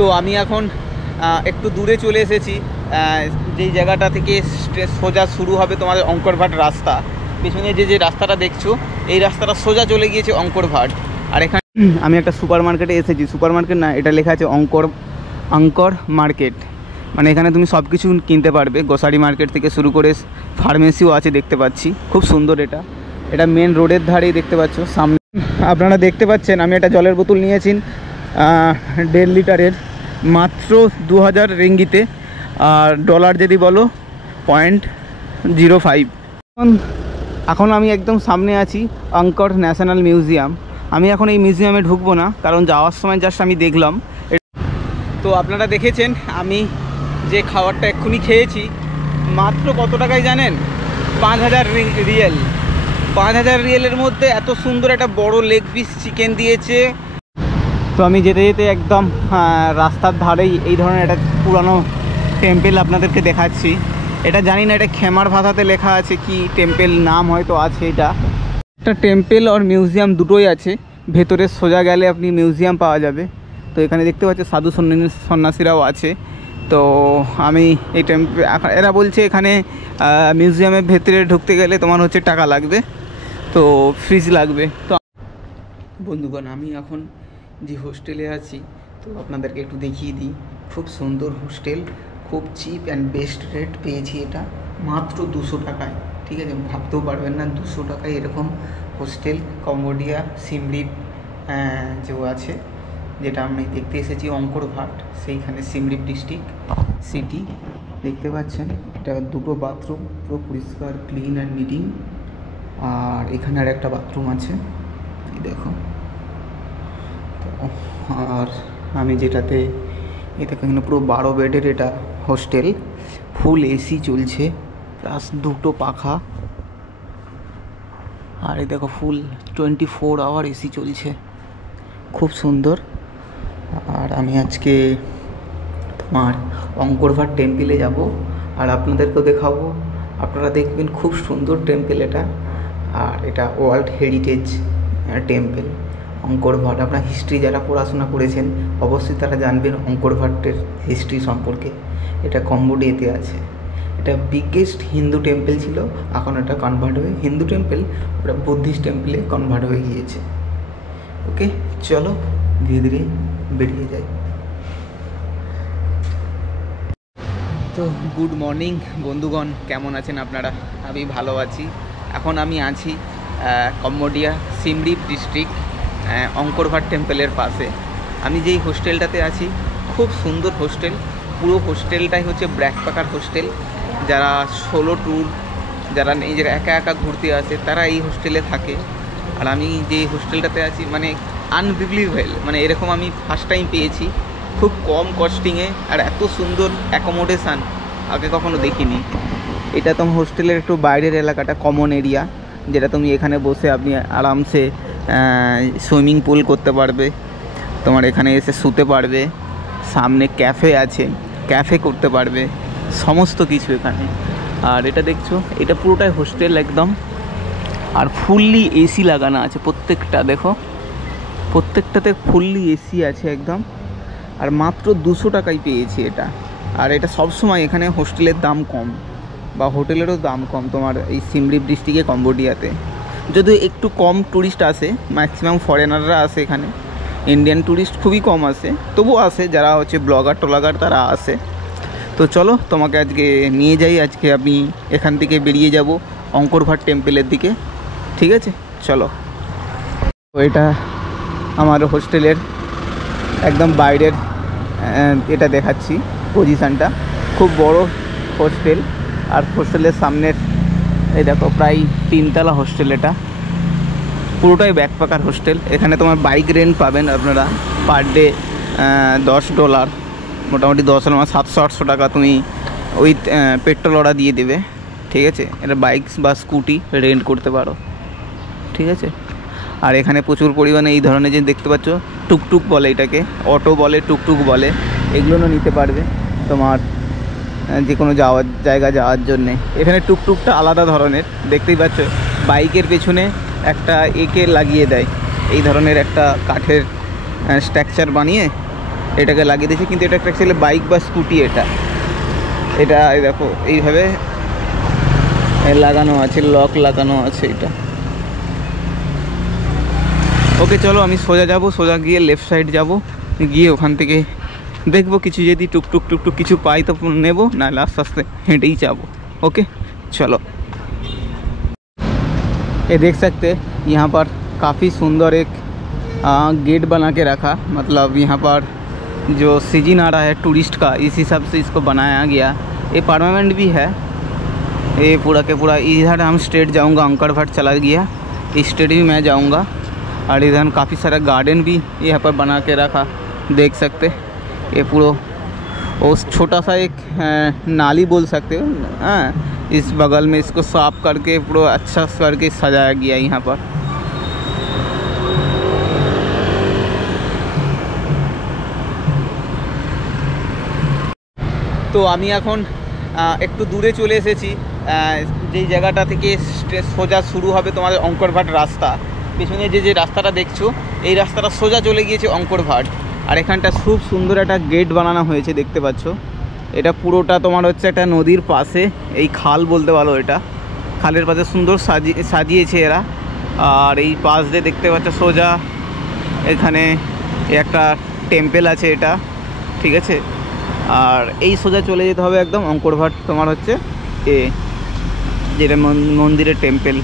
তো আমি এখন একটু দূরে চলে এসেছি, যেই জায়গাটা থেকে সোজা শুরু হবে তোমাদের অঙ্করভাট রাস্তা। পেছনে যে রাস্তাটা দেখছো এই রাস্তাটা সোজা চলে গিয়েছে অঙ্করভাট। আর এখানে আমি একটা সুপার মার্কেটে এসেছি, সুপার মার্কেট না, এটা লেখা আছে অঙ্কর মার্কেট। মানে এখানে তুমি সব কিছু কিনতে পারবে, গ্রোসারি মার্কেট থেকে শুরু করে ফার্মেসিও আছে দেখতে পাচ্ছি। খুব সুন্দর এটা মেন রোডের ধারেই দেখতে পাচ্ছ। সামনে আপনারা দেখতে পাচ্ছেন আমি একটা জলের বোতল নিয়েছি 1.5 লিটারের, মাত্র 2000 রিঙ্গিতে। আর ডলার যদি বলো 0.05। এখন আমি একদম সামনে আছি অঙ্কর ন্যাশনাল মিউজিয়াম। আমি এখন এই মিউজিয়ামে ঢুকবো না, কারণ যাওয়ার সময় জাস্ট আমি দেখলাম। তো আপনারা দেখেছেন আমি যে খাবারটা এক্ষুনি খেয়েছি, মাত্র কত টাকায় জানেন? 5000 রিয়েল। 5000 রিয়েলের মধ্যে এত সুন্দর একটা বড় লেগ পিস চিকেন দিয়েছে। তো আমি যেতে যেতে একদম রাস্তার ধারেই এই ধরনের একটা পুরানো টেম্পেল আপনাদেরকে দেখাচ্ছি। এটা জানি না এটা খেমার ভাষাতে লেখা আছে কি টেম্পেল নাম হয়তো আছে। এটা একটা টেম্পেল আর মিউজিয়াম দুটোই আছে। ভেতরে সোজা গেলে আপনি মিউজিয়াম পাওয়া যাবে। তো এখানে দেখতে পাচ্ছি সাধু সন্ন্যাসীরাও আছে। তো আমি এই এরা বলছে এখানে মিউজিয়ামের ভেতরে ঢুকতে গেলে তোমার হচ্ছে টাকা লাগবে, তো ফিজ লাগবে। তো বন্ধুগণ আমি এখন যে হোস্টেলে আছি তো আপনাদেরকে একটু দেখিয়ে দিই। খুব সুন্দর হোস্টেল, খুব চিপ অ্যান্ড বেস্ট রেট পেয়েছি। এটা মাত্র 200 টাকায়, ঠিক আছে? ভাবতেও পারবেন না 200 টাকায় এরকম হোস্টেল। কম্বোডিয়া সিমরিপ যে আছে, যেটা আমি দেখতে এসেছি অঙ্করভাট, সেইখানে সিমরিপ ডিস্ট্রিক্ট সিটি দেখতে পাচ্ছেন। এটা 2টো বাথরুম, পুরো পরিষ্কার ক্লিন অ্যান্ড নিটিং। আর এখানে আর একটা বাথরুম আছে, এই দেখো। আর আমি যেটাতে এটা কিন্তু পুরো 12 বেডের এটা হোস্টেল, ফুল এসি চলছে, প্লাস 2টো পাখা। আর এই দেখো ফুল 24 আওয়ার এসি চলছে, খুব সুন্দর। আর আমি আজকে তোমার অঙ্করভাট টেম্পেলে যাব আর আপনাদেরকেও দেখাবো। আপনারা দেখবেন খুব সুন্দর টেম্পেল এটা। আর এটা ওয়ার্ল্ড হেরিটেজ টেম্পেল অঙ্করভাট। আপনার হিস্ট্রি যারা পড়াশোনা করেছেন অবশ্যই তারা জানবেন অঙ্করভাটের হিস্ট্রি সম্পর্কে। এটা কম্বোডিয়াতে আছে। এটা বিগেস্ট হিন্দু টেম্পল ছিল, এখন এটা কনভার্ট হয়ে হিন্দু টেম্পল ওটা বুদ্ধিস্ট টেম্পলে কনভার্ট হয়ে গিয়েছে। ওকে, চলো ধীরে ধীরে বেরিয়ে যাই। তো গুড মর্নিং বন্ধুগণ, কেমন আছেন আপনারা? আমি ভালো আছি। এখন আমি আছি কম্বোডিয়া সিমরিপ ডিস্ট্রিক্ট অঙ্করভাট টেম্পলের পাশে। আমি যেই হোস্টেলটাতে আছি খুব সুন্দর হোস্টেল। পুরো হোস্টেলটাই হচ্ছে ব্যাকপ্যাকার হোস্টেল। যারা সোলো ট্যুর, যারা নিজের একা একা ঘুরতে আসে তারা এই হোস্টেলে থাকে। আর আমি যে হোস্টেলটাতে আছি মানে আনবিলিভেবল, মানে এরকম আমি ফার্স্ট টাইম পেয়েছি, খুব কম কস্টিংয়ে আর এত সুন্দর অ্যাকোমোডেশান আগে কখনো দেখিনি। এটা তোমার হোস্টেলের একটু বাইরের এলাকাটা কমন এরিয়া, যেটা তুমি এখানে বসে আপনি আরামসে সুইমিং পুল করতে পারবে, তোমার এখানে এসে শুতে পারবে, সামনে ক্যাফে আছে, ক্যাফে করতে পারবে, সমস্ত কিছু এখানে। আর এটা দেখছো এটা পুরোটাই হোস্টেল একদম, আর ফুললি এসি লাগানো আছে প্রত্যেকটা। দেখো প্রত্যেকটাতে ফুললি এসি আছে একদম। আর মাত্র 200 টাকায় পেয়েছি এটা। আর এটা সবসময় এখানে হোস্টেলের দাম কম বা হোটেলেরও দাম কম তোমার এই সিমরিপ ডিস্ট্রিক্টে কম্বোডিয়াতে। যদিও একটু কম ট্যুরিস্ট আসে, ম্যাক্সিমাম ফরেনাররা আসে এখানে, ইন্ডিয়ান ট্যুরিস্ট খুবই কম আসে, তবুও আসে যারা হচ্ছে ব্লগার টলাগার তারা আসে। তো চলো তোমাকে আজকে নিয়ে যাই। আজকে আমি এখান থেকে বেরিয়ে যাব অঙ্করভাট টেম্পেলের দিকে, ঠিক আছে? চলো। তো এটা আমার হোস্টেলের একদম বাইরের এটা দেখাচ্ছি পজিশানটা। খুব বড় হোস্টেল। আর হোস্টেলের সামনের এই দেখো প্রায় 3তলা হোস্টেল। এটা পুরোটাই ব্যাকপ্যাকার হোস্টেল। এখানে তোমার বাইক রেন্ট পাবেন আপনারা পার ডে $10, মোটামুটি 10 হল 700-800 টাকা তুমি ওই পেট্রোল ওরা দিয়ে দেবে, ঠিক আছে? এটা বাইক বা স্কুটি রেন্ট করতে পারো, ঠিক আছে? আর এখানে প্রচুর পরিমাণে এই ধরনের যে দেখতে পাচ্ছ টুকটুক বলে, এটাকে অটো বলে, টুকটুক বলে, এগুলোও নিতে পারবে তোমার যে কোনো জায়গা যাওয়ার জন্যে। এখানে টুকটুকটা আলাদা ধরনের দেখতেই পাচ্ছ, বাইকের পেছনে একটা একে লাগিয়ে দেয়, এই ধরনের একটা কাঠের স্ট্রাকচার বানিয়ে এটাকে লাগিয়ে দিয়েছে, কিন্তু এটা একটা অ্যাকচুয়ালি বাইক বা স্কুটি। এটা এই দেখো এইভাবে লাগানো আছে, লক লাগানো আছে এটা। ওকে চলো, আমি সোজা যাব, সোজা গিয়ে লেফট সাইড যাব, গিয়ে ওখান থেকে देखो किसी यदि टुक टुक टुक टुक किछु पाई तो नेबो, ना आस्ते आस्ते हेंटे ही जाबो। ओके चलो। ये देख सकते यहाँ पर काफ़ी सुंदर एक गेट बना के रखा, मतलब यहाँ पर जो सीजन आ रहा है टूरिस्ट का, इस हिसाब से इसको बनाया गया। ये परमानेंट भी है, ये पूरा के पूरा। इधर हम स्ट्रेट जाऊँगा, अंकर घाट चला गया, इस स्ट्रेट भी मैं जाऊँगा। और इधर काफ़ी सारा गार्डन भी यहाँ पर बना के रखा, देख सकते। ये पूरा उस छोटा सा एक नाली बोल सकते हो, हाँ, इस बगल में इसको साफ करके पूरा अच्छा करके सजाया गया यहाँ पर। তো আমি এখন একটু দূরে চলে এসেছি, যেই জায়গাটা থেকে সোজা শুরু হবে তোমাদের অঙ্করভাট রাস্তা। পেছনে যে রাস্তাটা দেখছো, এই রাস্তাটা সোজা চলে গিয়েছে অঙ্করভাট। আর এখানটা খুব সুন্দর একটা গেট বানানো হয়েছে, দেখতে পাচ্ছ। এটা পুরোটা তোমার হচ্ছে একটা নদীর পাশে, এই খাল বলতে পারো, এটা খালের পাশে সুন্দর সাজিয়েছে এরা। আর এই পাশ দিয়ে দেখতে পাচ্ছ সোজা এখানে একটা টেম্পেল আছে, এটা ঠিক আছে। আর এই সোজা চলে যেতে হবে একদম অঙ্করভাট, তোমার হচ্ছে যেটা মন্দিরের টেম্পেল।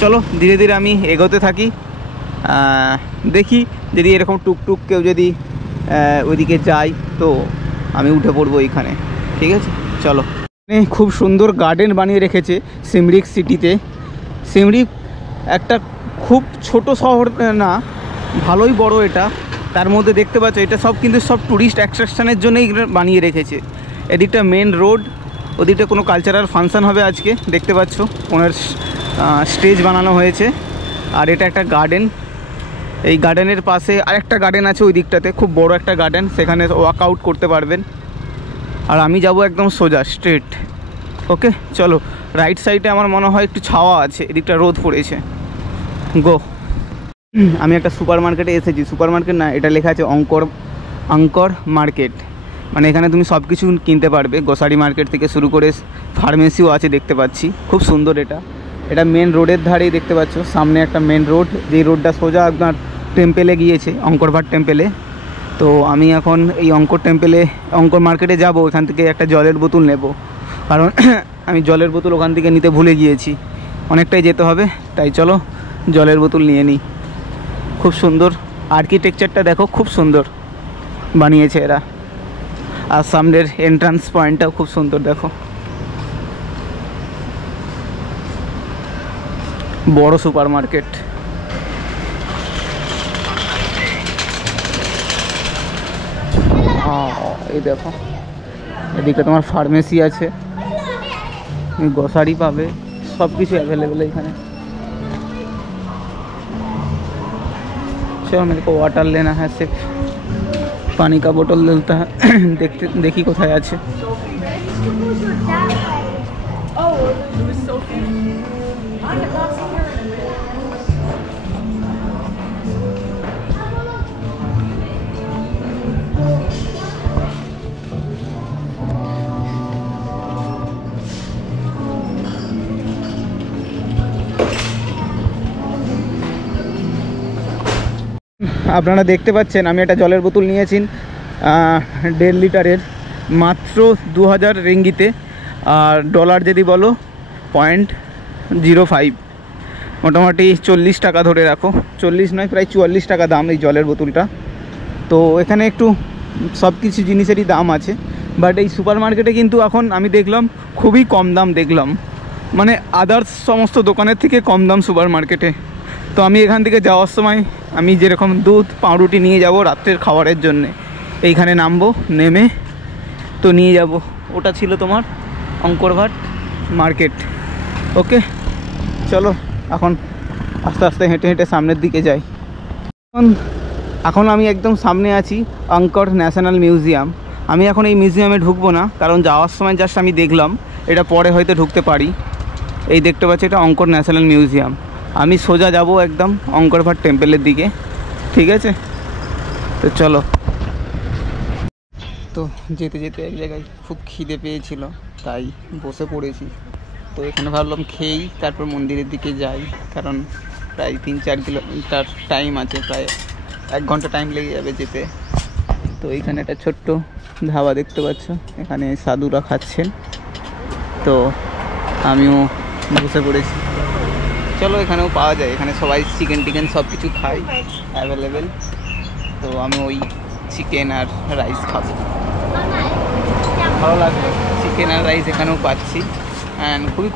চলো ধীরে ধীরে আমি এগোতে থাকি, দেখি যদি এরকম টুকটুক কেউ যদি ওইদিকে যায় তো আমি উঠে পড়বো এইখানে, ঠিক আছে চলো। খুব সুন্দর গার্ডেন বানিয়ে রেখেছে সিমরিক সিটিতে। সিমরিক একটা খুব ছোট শহর না, ভালোই বড় এটা। তার মধ্যে দেখতে পাচ্ছ এটা সব কিন্তু সব ট্যুরিস্ট অ্যাট্রাকশানের জন্যই বানিয়ে রেখেছে। এদিকটা মেন রোড, ওদিকটা কোনো কালচারাল ফাংশান হবে আজকে, দেখতে পাচ্ছ ওনার স্টেজ বানানো হয়েছে। আর এটা একটা গার্ডেন, এই গার্ডেনের পাশে আরেকটা গার্ডেন আছে ওই দিকটাতে, খুব বড় একটা গার্ডেন, সেখানে ওয়ার্কআউট করতে পারবেন। আর আমি যাব একদম সোজা স্ট্রেট। ওকে চলো। রাইট সাইডে আমার মনে হয় একটু ছাওয়া আছে, এদিকটা রোদ পড়েছে। গো। আমি একটা সুপার মার্কেটে এসেছি, সুপার মার্কেট না, এটা লেখা আছে অঙ্কর মার্কেট, মানে এখানে তুমি সব কিছু কিনতে পারবে, গ্রোসারি মার্কেট থেকে শুরু করে ফার্মেসিও আছে দেখতে পাচ্ছি। খুব সুন্দর এটা মেন রোডের ধারেই দেখতে পাচ্ছ, সামনে একটা মেন রোড, যেই রোডটা সোজা আপনার টেম্পেলে গিয়েছে, অঙ্করভাট টেম্পেলে। তো আমি এখন এই অঙ্কর মার্কেটে যাব, এখান থেকে একটা জলের বোতল নেব, কারণ আমি জলের বোতল ওখান থেকে নিতে ভুলে গিয়েছি, অনেকটাই যেতে হবে, তাই চলো জলের বোতল নিয়ে নিই। খুব সুন্দর আর্কিটেকচারটা দেখো, খুব সুন্দর বানিয়েছে এরা। আর সামনের এন্ট্রান্স পয়েন্টটাও খুব সুন্দর দেখো, বড় সুপার মার্কেট। এই দেখো এদিকে তোমার ফার্মেসি আছে, গ্রোসারি পাবে, সব কিছু অ্যাভেলেবেল এখানে। चलो मेरे को वाटर लेना है, सिर्फ पानी का बोतल लेता है। देखी कोথায় আছে। আপনারা দেখতে পাচ্ছেন আমি একটা জলের বোতল নিয়েছি 1.5 লিটারের, মাত্র 2000 রিঙ্গিতে। আর ডলার যদি বলো 0.05, মোটামুটি 40 টাকা ধরে রাখো, 40 নয় প্রায় 44 টাকা দাম এই জলের বোতলটা। তো এখানে একটু সব কিছু জিনিসেরই দাম আছে, বাট এই সুপার মার্কেটে কিন্তু এখন আমি দেখলাম খুবই কম দাম দেখলাম, মানে আদার্স সমস্ত দোকানের থেকে কম দাম সুপার মার্কেটে। তো আমি এখান থেকে যাওয়ার সময় আমি যেরকম দুধ পাউরুটি নিয়ে যাব রাত্রের খাবারের জন্যে, এইখানে নামবো, নেমে তো নিয়ে যাব। ওটা ছিল তোমার অঙ্করভাট মার্কেট। ওকে চলো এখন আস্তে আস্তে হেঁটে হেঁটে সামনের দিকে যাই। এখন আমি একদম সামনে আছি অঙ্কর ন্যাশনাল মিউজিয়াম। আমি এখন এই মিউজিয়ামে ঢুকবো না, কারণ যাওয়ার সময় জাস্ট আমি দেখলাম, এটা পরে হয়তো ঢুকতে পারি। এই দেখতে পাচ্ছি এটা অঙ্কর ন্যাশনাল মিউজিয়াম। আমি সোজা যাব একদম অঙ্করভাট টেম্পেলের দিকে, ঠিক আছে তো চলো। তো যেতে যেতে এক জায়গায় খুব খিদে পেয়েছিল, তাই বসে পড়েছি। তো এখানে ভাবলাম খেয়েই তারপর মন্দিরের দিকে যাই, কারণ প্রায় 3-4 কিলোমিটার টাইম আছে, প্রায় 1 ঘন্টা টাইম লেগে যাবে যেতে। তো এইখানে একটা ছোট্ট ধাবা দেখতে পাচ্ছ, এখানে সাধুরা খাচ্ছেন, তো আমিও বসে পড়েছি। চলো, এখানেও পাওয়া যায়, এখানে সবাই চিকেন টিকেন সব কিছু খায়, অ্যাভেলেবেল। তো আমি ওই চিকেন আর রাইস খাবো, ভালো লাগবে। চিকেন আর রাইস এখানেও পাচ্ছি, অ্যান্ড খুবই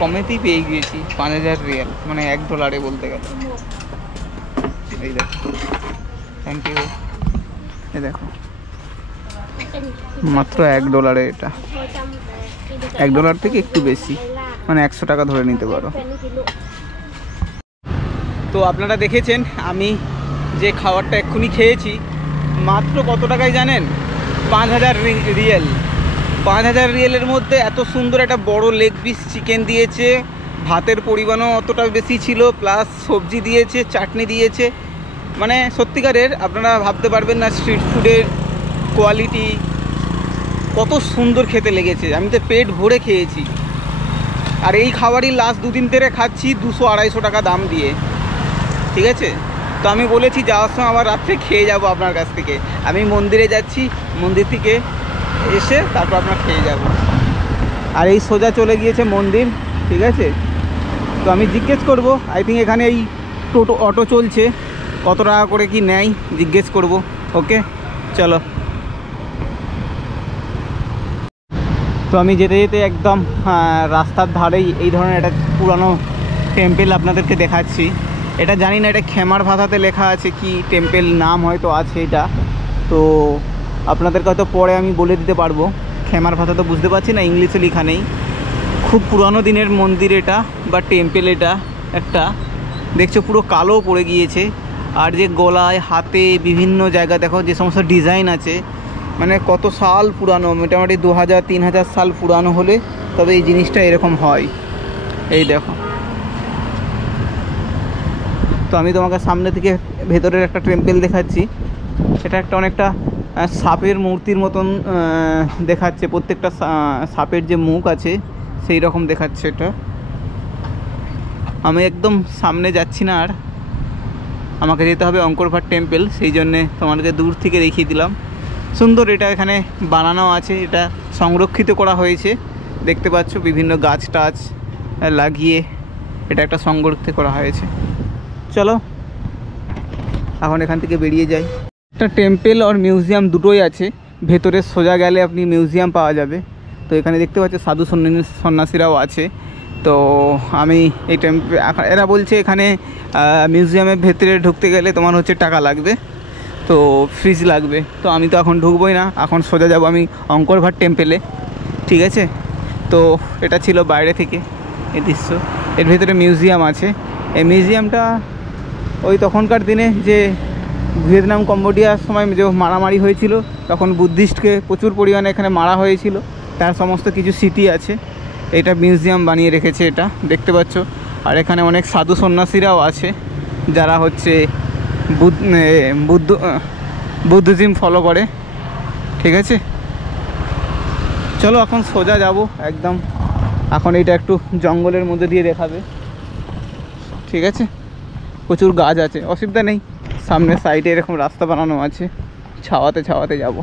কমেতেই পেয়ে গিয়েছি। 5000 রিয়াল, মানে $1 বলতে গেলে। এই দেখো, থ্যাংক ইউ। এই দেখো, মাত্র $1 এটা, $1 থেকে একটু বেশি, মানে 100 টাকা ধরে নিতে পারো। তো আপনারা দেখেছেন আমি যে খাবারটা এক্ষুনি খেয়েছি, মাত্র কত টাকায় জানেন? 5000 রিয়েল। 5000 রিয়েলের মধ্যে এত সুন্দর একটা বড় লেগ পিস চিকেন দিয়েছে, ভাতের পরিমাণও অতটা বেশি ছিল, প্লাস সবজি দিয়েছে, চাটনি দিয়েছে। মানে সত্যিকারের আপনারা ভাবতে পারবেন না স্ট্রিট ফুডের কোয়ালিটি কত সুন্দর খেতে লেগেছে। আমি তো পেট ভরে খেয়েছি, আর এই খাবারই লাস্ট 2 দিন ধরে খাচ্ছি 200-250 টাকা দাম দিয়ে, ঠিক আছে? তো আমি বলেছি যাওয়ার সময় আবার রাত্রে খেয়ে যাব আপনার কাছ থেকে। আমি মন্দিরে যাচ্ছি, মন্দির থেকে এসে তারপর আপনার খেয়ে যাব। আর এই সোজা চলে গিয়েছে মন্দির, ঠিক আছে? তো আমি জিজ্ঞেস করব, আই থিঙ্ক এখানে এই অটো চলছে, কত টাকা করে কি নেয় জিজ্ঞেস করব। ওকে, চলো। তো আমি যেতে যেতে একদম রাস্তার ধারেই এই ধরনের একটা পুরানো টেম্পেল আপনাদেরকে দেখাচ্ছি। এটা জানি না এটা খেমার ভাষাতে লেখা আছে কি টেম্পেল নাম হয়তো আছে এটা, তো আপনাদেরকে হয়তো পরে আমি বলে দিতে পারবো। খেমার ভাষা তো বুঝতে পারছি না, ইংলিশে লেখা নেই। খুব পুরানো দিনের মন্দির এটা বা টেম্পেল, এটা একটা দেখছো পুরো কালো পড়ে গিয়েছে। আর যে গলায় হাতে বিভিন্ন জায়গা দেখো যে সমস্ত ডিজাইন আছে, মানে কত সাল পুরানো, মোটামুটি 2000-3000 সাল পুরানো হলে তবে এই জিনিসটা এরকম হয়। এই দেখো, তো আমি তোমাকে সামনে থেকে ভেতরের একটা টেম্পেল দেখাচ্ছি। এটা একটা অনেকটা সাপের মূর্তির মতন দেখাচ্ছে, প্রত্যেকটা সাপের যে মুখ আছে সেই রকম দেখাচ্ছে এটা। আমি একদম সামনে যাচ্ছি না, আর আমাকে যেতে হবে অঙ্করভাট টেম্পেল, সেই জন্যে তোমাদেরকে দূর থেকে দেখিয়ে দিলাম। সুন্দর, এটা এখানে বানানো আছে, এটা সংরক্ষিত করা হয়েছে, দেখতে পাচ্ছ বিভিন্ন গাছ টাছ লাগিয়ে এটা একটা সংরক্ষিত করা হয়েছে। চলো এখন এখান থেকে বেরিয়ে যাই। একটা টেম্পেল আর মিউজিয়াম দুটোই আছে, ভেতরে সোজা গেলে আপনি মিউজিয়াম পাওয়া যাবে। তো এখানে দেখতে পাচ্ছ সাধু সন্ন্যাসীরাও আছে। তো আমি এই এরা বলছে এখানে মিউজিয়ামের ভেতরে ঢুকতে গেলে তোমার হচ্ছে টাকা লাগবে, তো ফিজ লাগবে। তো আমি তো এখন ঢুকবোই না, এখন সোজা যাব আমি অঙ্করভাট টেম্পেলে, ঠিক আছে? তো এটা ছিল বাইরে থেকে এই দৃশ্য, এর ভেতরে মিউজিয়াম আছে। এই মিউজিয়ামটা ওই তখনকার দিনে যে ভিয়েতনাম কম্বোডিয়ার সময় যে মারামারি হয়েছিল, তখন বুদ্ধিস্টকে প্রচুর পরিমাণে এখানে মারা হয়েছিল, তার সমস্ত কিছু স্মৃতি আছে। এটা মিউজিয়াম বানিয়ে রেখেছে, এটা দেখতে পাচ্ছ। আর এখানে অনেক সাধু সন্ন্যাসীরাও আছে, যারা হচ্ছে বুদ্ধিজম ফলো করে, ঠিক আছে? চলো এখন সোজা যাব একদম। এখন এটা একটু জঙ্গলের মধ্যে দিয়ে দেখাবে, ঠিক আছে? প্রচুর গাছ আছে, অসুবিধা নেই। সামনে সাইডে এরকম রাস্তা বানানো আছে, ছাওয়াতে ছাওয়াতে যাবো।